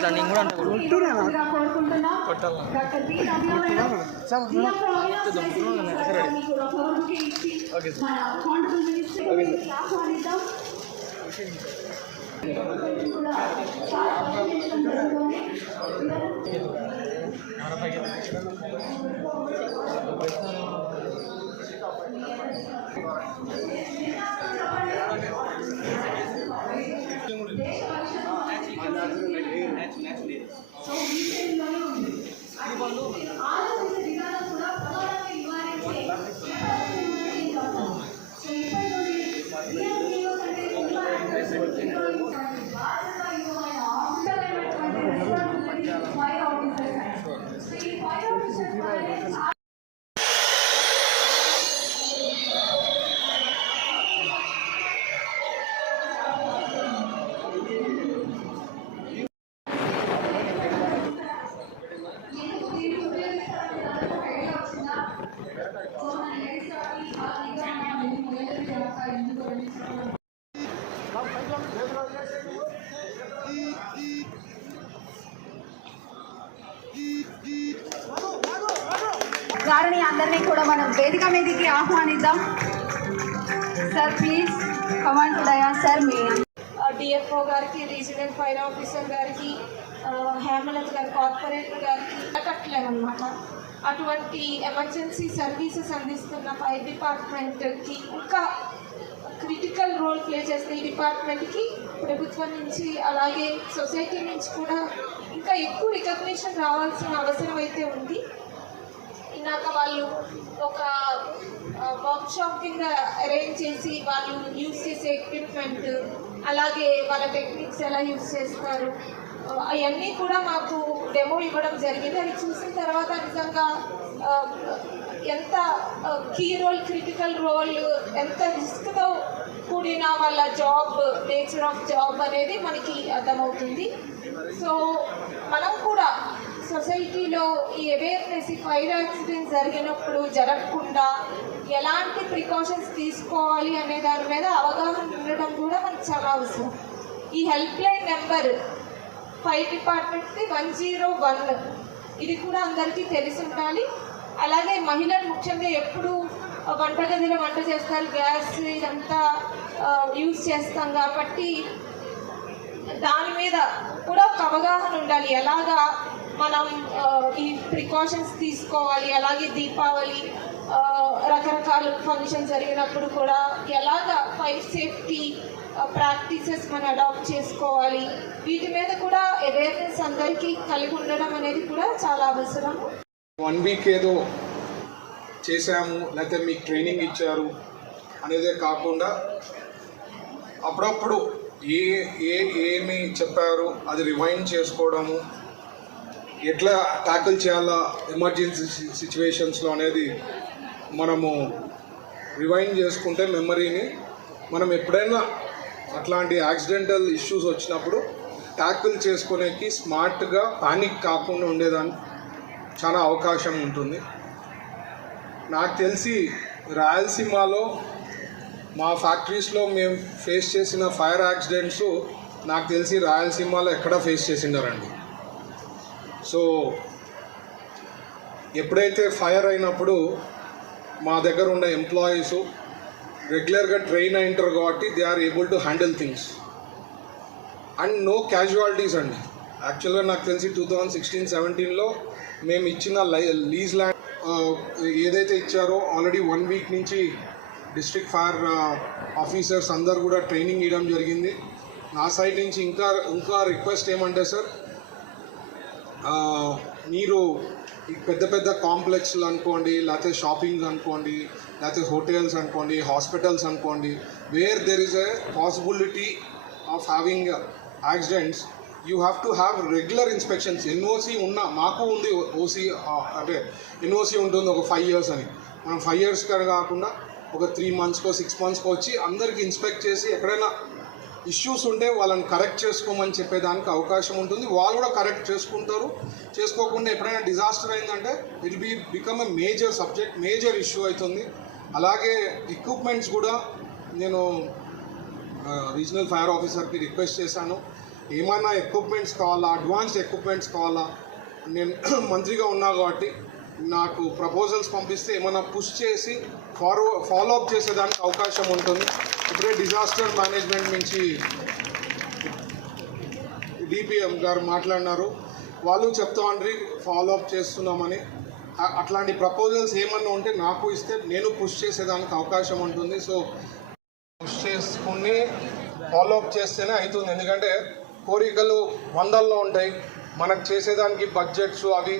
ఇట్లా నేను కూడా అంటే కొడు కొట్టాలా ఓకే సార్ గారిని అందరినీ కూడా మనం వేదిక మీదకి ఆహ్వానిద్దాం. Sir please come and to sir me DFO గారికి రీజనల్ ఫైర్ ఆఫీసర్ గారికి హేమలత గారి కార్పొరేటర్ గారికి కట్టలేమన్నమాట అటువంటి ఎమర్జెన్సీ సర్వీసెస్ అందిస్తున్న ఫైర్ డిపార్ట్మెంట్కి ఇంకా క్రిటికల్ రోల్ ప్లే చేస్తే ఈ డిపార్ట్మెంట్కి ప్రభుత్వం నుంచి అలాగే సొసైటీ నుంచి కూడా ఇంకా ఎక్కువ రికగ్నిషన్ రావాల్సిన అవసరం అయితే ఉంది. ఇందాక వాళ్ళు ఒక వర్క్ షాప్ కింద అరేంజ్ చేసి వాళ్ళు యూస్ చేసే ఎక్విప్మెంట్ అలాగే వాళ్ళ టెక్నిక్స్ ఎలా యూజ్ చేస్తారు అవన్నీ కూడా మాకు డెమో ఇవ్వడం జరిగింది. అది చూసిన తర్వాత నిజంగా ఎంత కీ రోల్ క్రిటికల్ రోల్ ఎంత రిస్క్తో కూడిన వాళ్ళ జాబ్ నేచర్ ఆఫ్ జాబ్ అనేది మనకి అర్థమవుతుంది. సో మనం కూడా సొసైటీలో ఈ అవేర్నెస్ ఈ ఫైర్ యాక్సిడెంట్ జరిగినప్పుడు జరగకుండా ఎలాంటి ప్రికాషన్స్ తీసుకోవాలి అనే దాని మీద అవగాహన ఉండడం కూడా మనకు చాలా అవసరం. ఈ హెల్ప్ లైన్ నెంబర్ ఫైర్ డిపార్ట్మెంట్కి వన్ జీరో వన్. ఇది కూడా అందరికీ తెలిసి ఉండాలి. అలాగే మహిళలు ముఖ్యంగా ఎప్పుడు వంట గదిలో వంట చేస్తారు గ్యాస్ ఇదంతా యూజ్ చేస్తాం కాబట్టి దాని మీద కూడా ఒక అవగాహన ఉండాలి. ఎలాగా మనం ఈ ప్రికాషన్స్ తీసుకోవాలి అలాగే దీపావళి రకరకాల ఫంక్షన్ జరిగినప్పుడు కూడా ఎలాగా ఫైర్ సేఫ్టీ ప్రాక్టీసెస్ మనం అడాప్ట్ చేసుకోవాలి. వీటి మీద కూడా అవేర్నెస్ అందరికీ కలిగి ఉండడం అనేది కూడా చాలా అవసరం. వన్ వీక్ ఏదో చేశాము లేకపోతే మీకు ట్రైనింగ్ ఇచ్చారు అనేదే కాకుండా అప్పుడప్పుడు ఏ ఏ ఏమి చెప్పారు అది రివైండ్ చేసుకోవడము ఎట్లా ట్యాకిల్ చేయాలా ఎమర్జెన్సీ సిచ్యువేషన్స్లో అనేది మనము రివైండ్ చేసుకుంటే మెమరీని మనం ఎప్పుడైనా అట్లాంటి యాక్సిడెంటల్ ఇష్యూస్ వచ్చినప్పుడు ట్యాకిల్ చేసుకునేకి స్మార్ట్గా పానిక్ కాకుండా ఉండేదానికి చాలా అవకాశం ఉంటుంది. నాకు తెలిసి రాయలసీమలో మా ఫ్యాక్టరీస్లో మేము ఫేస్ చేసిన ఫైర్ యాక్సిడెంట్స్ నాకు తెలిసి రాయలసీమలో ఎక్కడ ఫేస్ చేసిండారండి. సో ఎప్పుడైతే ఫైర్ అయినప్పుడు మా దగ్గర ఉన్న ఎంప్లాయీస్ రెగ్యులర్గా ట్రైన్ అయింటారు కాబట్టి they are able to handle things and no casualties అండి. యాక్చువల్గా నాకు తెలిసి టూ థౌజండ్ సిక్స్టీన్ సెవెంటీన్లో మేము ఇచ్చిన లై లీజ్ ల్యాండ్ ఏదైతే ఇచ్చారో ఆల్రెడీ వన్ వీక్ నుంచి డిస్ట్రిక్ట్ ఫైర్ ఆఫీసర్స్ అందరు కూడా ట్రైనింగ్ ఇవ్వడం జరిగింది. నా సైడ్ నుంచి ఇంకా ఇంకా రిక్వెస్ట్ ఏమంటే సార్ మీరు ఈ పెద్ద పెద్ద కాంప్లెక్స్లు అనుకోండి లేకపోతే షాపింగ్స్ అనుకోండి లేకపోతే హోటల్స్ అనుకోండి హాస్పిటల్స్ అనుకోండి where there is a possibility of having accidents you have to have regular inspections NOC ఉన్న మాకు ఉంది ఓసీ అంటే ఎన్ఓసి ఉంటుంది ఒక ఫైవ్ ఇయర్స్ అని. మనం ఫైవ్ ఇయర్స్ కాకుండా ఒక త్రీ మంత్స్కో సిక్స్ మంత్స్కో వచ్చి అందరికి ఇన్స్పెక్ట్ చేసి ఎక్కడైనా ఇష్యూస్ ఉంటే వాళ్ళని కరెక్ట్ చేసుకోమని చెప్పేదానికి అవకాశం ఉంటుంది. వాళ్ళు కూడా కరెక్ట్ చేసుకుంటారు. చేసుకోకుండా ఎప్పుడైనా డిజాస్టర్ అయిందంటే it be become a major subject major issue అవుతుంది. అలాగే ఎక్విప్మెంట్స్ కూడా నేను రీజనల్ ఫైర్ ఆఫీసర్కి రిక్వెస్ట్ చేశాను. ఏమైనా ఎక్విప్మెంట్స్ కావాలా? అడ్వాన్స్ ఎక్విప్మెంట్స్ కావాలా? నేను మంత్రిగా ఉన్నా కాబట్టి నాకు ప్రపోజల్స్ పంపిస్తే ఏమైనా పుష్ చేసి ఫారో ఫాలో అప్ చేసేదానికి అవకాశం ఉంటుంది. ఇప్పుడే డిజాస్టర్ మేనేజ్మెంట్ నుంచి డిపిఎం గారు మాట్లాడినారు. వాళ్ళు చెప్తామండ్రి ఫాలో అప్ చేస్తున్నామని. అట్లాంటి ప్రపోజల్స్ ఏమన్నా ఉంటే నాకు ఇస్తే నేను పుష్ చేసేదానికి అవకాశం ఉంటుంది. సో పుష్ చేసుకుని ఫాలో అప్ చేస్తేనే అవుతుంది ఎందుకంటే కోరికలు వందల్లో ఉంటాయి. మనకు చేసేదానికి బడ్జెట్స్ అవి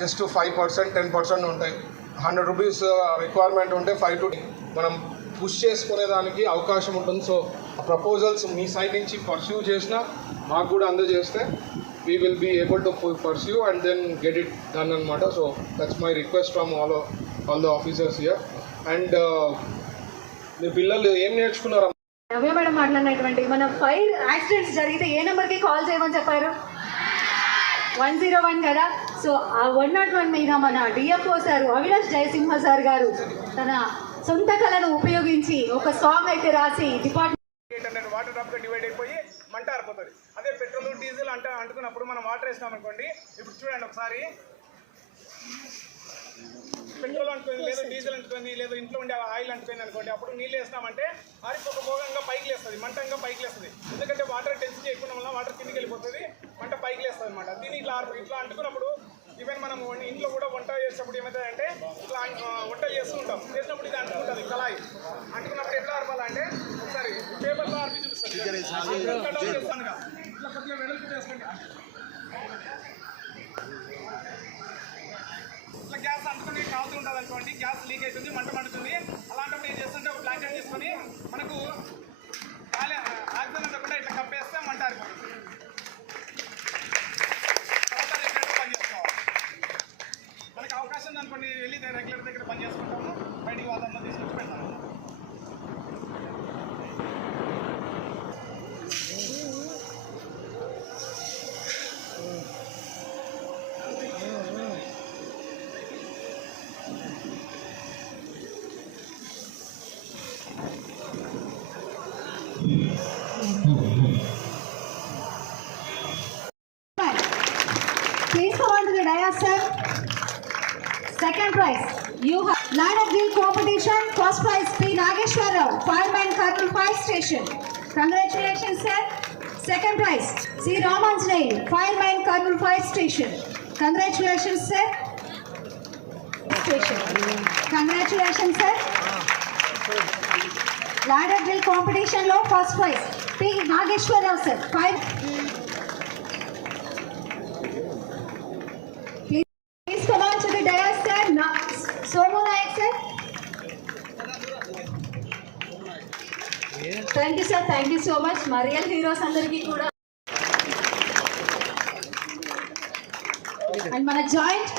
just five percent ten percent ఉంటాయి. హండ్రెడ్ రూపీస్ రిక్వైర్మెంట్ ఉంటే ఫైవ్ టు మనం పుష్ చేసుకునేదానికి అవకాశం ఉంటుంది. సో ప్రపోజల్స్ మీ సైడ్ నుంచి పర్స్యూ చేసినా మాకు కూడా అందజేస్తే we will be able to pursue and then get it done అనమాట so that's my request from all all the officers here and మీ పిల్లలు ఏం నేర్చుకున్నారు నవ్య మేడం మాట్లాడినటువంటి మన ఫైర్ యాక్సిడెంట్స్ జరిగితే ఏ నెంబర్కి కాల్ చేయమని చెప్పారు? వన్ జీరో వన్ కదా? సో ఆ వన్ నాట్ వన్ మీద మన DFO sir Avinash Jayasimha sir గారు తన సొంత కళను ఉపయోగించి ఒక సాంగ్ అయితే రాసి డిపార్ట్మెంట్ వాటర్ డ్రాప్గా డివైడ్ అయిపోయి మంట ఆరిపోతుంది. అదే పెట్రోల్ డీజిల్ అంట అంటుకున్నప్పుడు మనం వాటర్ వేసినాం అనుకోండి ఇప్పుడు చూడండి ఒకసారి. పెట్రోల్ అంటుకుంది లేదా డీజిల్ అంటుకుంది లేదా ఇంట్లో ఉండే ఆయిల్ అంటుకుంది అనుకోండి అప్పుడు నీళ్ళు వేసినామంటే ఆరిపోక పోగంగా పైకి లేస్తుంది మంటంగా పైకి లేస్తుంది. ఎందుకంటే వాటర్ ఎక్కువ ఉండడం వల్ల వాటర్ కిందికి వెళ్ళిపోతుంది మంట పైకి లేస్తుంది అనమాట దీన్ని ఇట్లా ఇట్లా అంటుకున్నప్పుడు ఈవెన్ మనం ఇంట్లో కూడా వంట చేసేటప్పుడు ఏమవుతుందంటే ఇట్లా వంటలు చేస్తూ ఉంటాం. చేసినప్పుడు ఇది అంటుకుంటుంది కళాయి. అంటుకున్నప్పుడు ఎట్లా ఆర్పాలంటే ఒకసారి పేపర్లో ఆర్పి చూపిస్తుంది. కొద్దిగా చేసుకోండి. ఇట్లా గ్యాస్ అంటుకుని కాలుతూ ఉంటుంది అనుకోండి గ్యాస్ లీక్ అవుతుంది మంట మండుతుంది. సెకండ్ ప్రైజ్ యూ లాడగిల్ competition first prize P Nageswara Rao five man Kurnool five station congratulations sir second prize C Ramanjaneyulu five man Kurnool five station congratulations sir station congratulations sir లాడగిల్ కాంపిటీషన్లో first prize P Nageswara Rao sir five thank you sir thank you so much మా real heroes అందరికీ కూడా. And మన joint